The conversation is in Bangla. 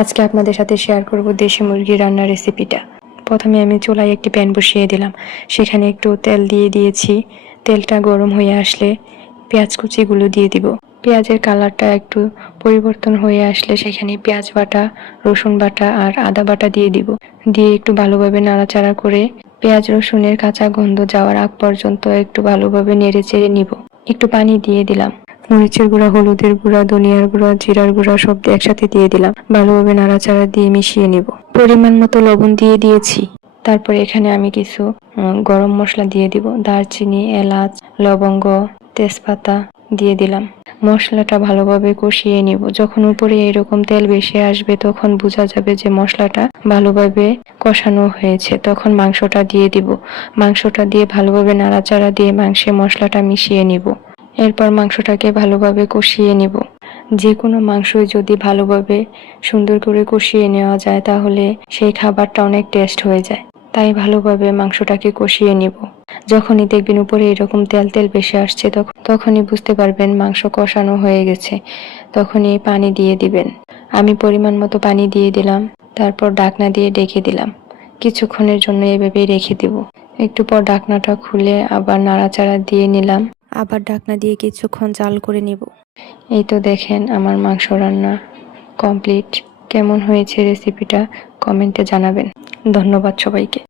আজকে আপনাদের সাথে শেয়ার করব দেশি মুরগি রান্নার রেসিপিটা। প্রথমে আমি চুলায় একটি প্যান বসিয়ে দিলাম, সেখানে একটু তেল দিয়ে দিয়েছি। তেলটা গরম হয়ে আসলে পেঁয়াজ কুচিগুলো দিয়ে দিব। পেঁয়াজের কালারটা একটু পরিবর্তন হয়ে আসলে সেখানে পেঁয়াজ বাটা, রসুন বাটা আর আদা বাটা দিয়ে দিব। দিয়ে একটু ভালোভাবে নাড়াচাড়া করে পেঁয়াজ রসুনের কাঁচা গন্ধ যাওয়ার আগ পর্যন্ত একটু ভালোভাবে নেড়ে চেড়ে নিব। একটু পানি দিয়ে দিলাম। মরিচের গুঁড়া, হলুদের গুঁড়া, ধনিয়ার গুঁড়া, জিরার গুঁড়া সব একসাথে দিয়ে দিলাম। ভালোভাবে নাড়াচাড়া দিয়ে মিশিয়ে নিব। পরিমাণ মতো লবণ দিয়ে দিয়েছি। তারপরে এখানে আমি কিছু গরম মশলা দিয়ে দিব। দারচিনি, এলাচ, লবঙ্গ, তেজপাতা দিয়ে দিলাম। মশলাটা ভালোভাবে কষিয়ে নিব। যখন উপরে এরকম তেল ভেসে আসবে তখন বোঝা যাবে যে মশলাটা ভালোভাবে কষানো হয়েছে। তখন মাংসটা দিয়ে দিব। মাংসটা দিয়ে ভালোভাবে নাড়াচাড়া দিয়ে মাংসে মশলাটা মিশিয়ে নিব। এরপর মাংসটাকে ভালোভাবে কষিয়ে নিব। যে কোনো মাংসই যদি ভালোভাবে সুন্দর করে কষিয়ে নেওয়া যায় তাহলে সেই খাবারটা অনেক টেস্ট হয়ে যায়। তাই ভালোভাবে মাংসটাকে কষিয়ে নিব। যখনই দেখবেন উপরে এরকম তেল তেল ভেসে আসছে তখনই বুঝতে পারবেন মাংস কষানো হয়ে গেছে। তখনই পানি দিয়ে দিবেন। আমি পরিমাণ মতো পানি দিয়ে দিলাম। তারপর ঢাকনা দিয়ে ঢেকে দিলাম। কিছুক্ষণের জন্য এভাবেই রেখে দিব। একটু পর ঢাকনাটা খুলে আবার নাড়াচাড়া দিয়ে নিলাম। আবার ঢাকনা দিয়ে কিছুক্ষণ জাল করে নিব। এই তো দেখেন আমার মাংস রান্না কমপ্লিট। কেমন হয়েছে রেসিপিটা কমেন্টে জানাবেন। ধন্যবাদ সবাইকে।